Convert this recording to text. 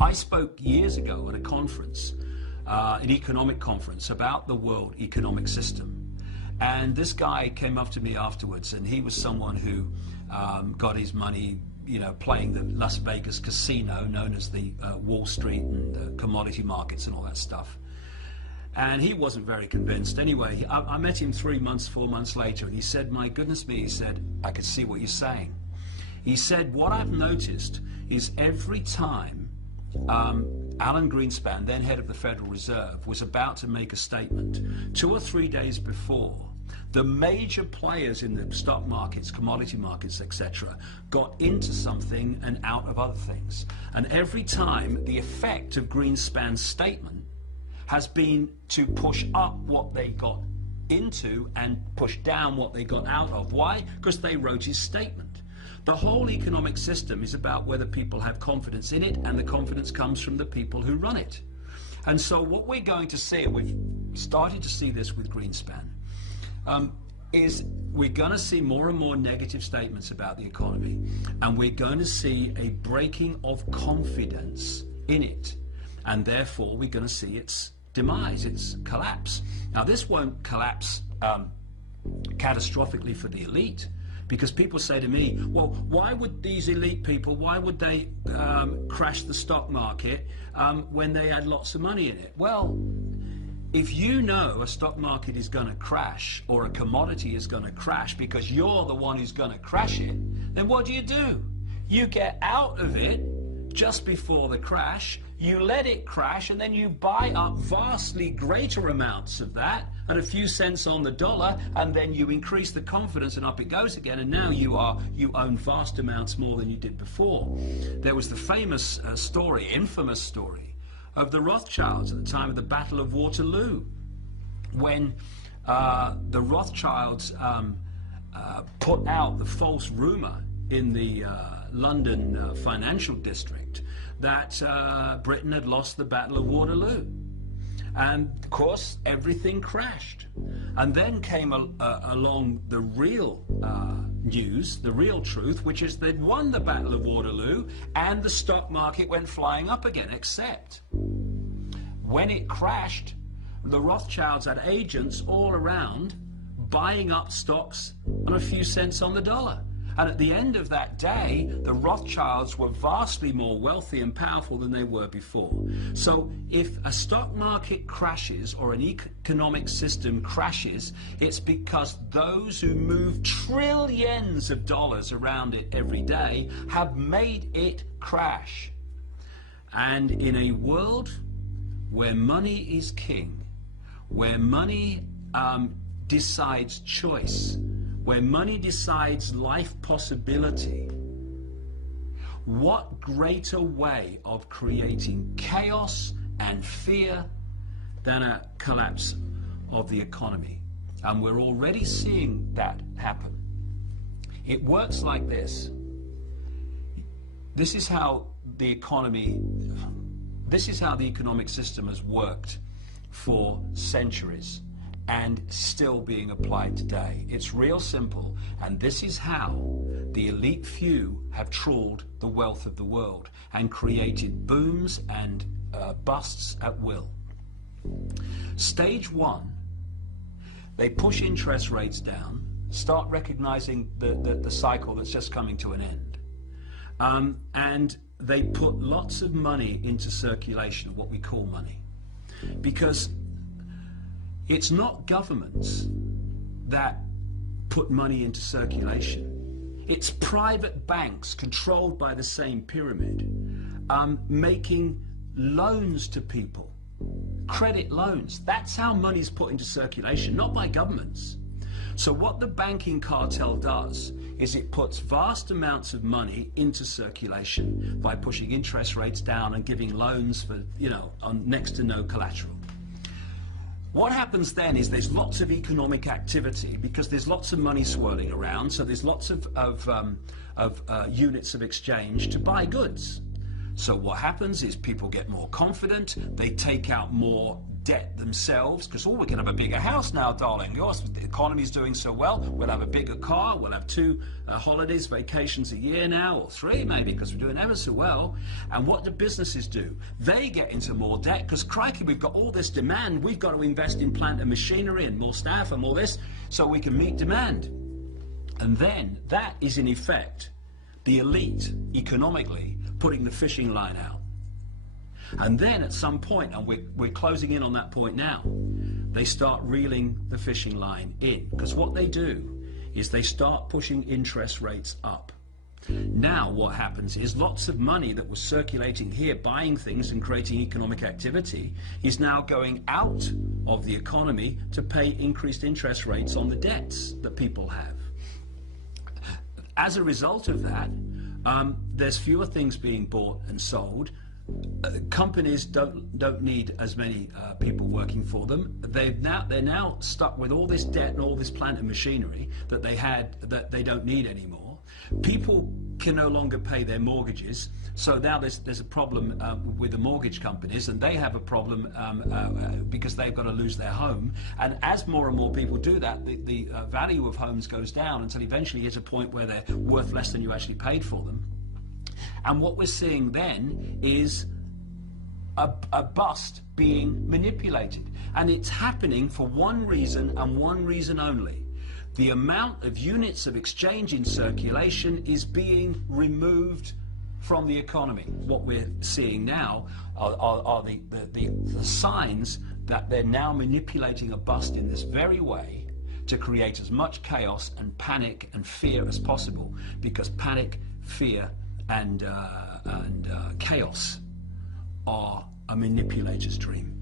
I spoke years ago at a conference, an economic conference, about the world economic system. And this guy came up to me afterwards, and he was someone who got his money, you know, playing the Las Vegas casino, known as the Wall Street and the commodity markets and all that stuff. And he wasn't very convinced. Anyway, I met him 3 months, 4 months later, and he said, my goodness me, he said, I could see what you're saying. He said, what I've noticed is every time Alan Greenspan, then head of the Federal Reserve, was about to make a statement, 2 or 3 days before, the major players in the stock markets, commodity markets, etc., got into something and out of other things. And every time, the effect of Greenspan's statement has been to push up what they got into and push down what they got out of. Why? Because they wrote his statement. The whole economic system is about whether people have confidence in it, and the confidence comes from the people who run it. And so what we're going to see, and we've started to see this with Greenspan, is we're going to see more and more negative statements about the economy, and we're going to see a breaking of confidence in it, and therefore we're going to see its demise, its collapse. Now this won't collapse catastrophically for the elite, because people say to me, well, why would these elite people, why would they crash the stock market when they had lots of money in it? Well, if you know a stock market is going to crash, or a commodity is going to crash because you're the one who's going to crash it, then what do? You get out of it just before the crash, you let it crash, and then you buy up vastly greater amounts of that at a few cents on the dollar, and then you increase the confidence, and up it goes again, and now you own vast amounts more than you did before. There was the famous infamous story, of the Rothschilds at the time of the Battle of Waterloo, when the Rothschilds put out the false rumor in the London financial district that Britain had lost the Battle of Waterloo. And of course, everything crashed. And then came along the real news, the real truth, which is they'd won the Battle of Waterloo, and the stock market went flying up again, except when it crashed, the Rothschilds had agents all around buying up stocks on a few cents on the dollar. And at the end of that day, the Rothschilds were vastly more wealthy and powerful than they were before. So if a stock market crashes, or an economic system crashes, it's because those who move trillions of dollars around it every day have made it crash. And in a world where money is king, where money decides choice, where money decides life possibility, what greater way of creating chaos and fear than a collapse of the economy? And we're already seeing that happen. It works like this. This is how the economic system has worked for centuries, and still being applied today. It's real simple, and this is how the elite few have trawled the wealth of the world and created booms and busts at will. Stage one, they push interest rates down, start recognizing the cycle that's just coming to an end, and they put lots of money into circulation, what we call money, because it's not governments that put money into circulation. It's private banks controlled by the same pyramid, making loans to people, credit loans. That's how money's put into circulation, not by governments. So what the banking cartel does is it puts vast amounts of money into circulation by pushing interest rates down and giving loans for, on next to no collateral. What happens then is there's lots of economic activity because there's lots of money swirling around, so there's lots of units of exchange to buy goods. So what happens is people get more confident, they take out more debt themselves, because, oh, we can have a bigger house now, darling. Yours, the economy's doing so well, we'll have a bigger car, we'll have 2 holidays, vacations a year now, or 3 maybe, because we're doing ever so well. And what do businesses do? They get into more debt, because crikey, we've got all this demand, we've got to invest in plant and machinery and more staff and all this, so we can meet demand. And then that is in effect the elite, economically, putting the fishing line out. And then at some point, and we're closing in on that point now, they start reeling the fishing line in. Because what they do is they start pushing interest rates up. Now what happens is lots of money that was circulating here, buying things and creating economic activity, is now going out of the economy to pay increased interest rates on the debts that people have. As a result of that, there's fewer things being bought and sold. Companies don't need as many people working for them. They're now stuck with all this debt and all this plant and machinery that they had that they don't need anymore. People can no longer pay their mortgages, so now there's a problem with the mortgage companies, and they have a problem because they've got to lose their home. And as more and more people do that, the value of homes goes down until eventually you get to a point where they're worth less than you actually paid for them. And what we're seeing then is a bust being manipulated. And it's happening for one reason and one reason only. The amount of units of exchange in circulation is being removed from the economy. What we're seeing now are the signs that they're now manipulating a bust in this very way to create as much chaos and panic and fear as possible, because panic, fear, and chaos are a manipulator's dream.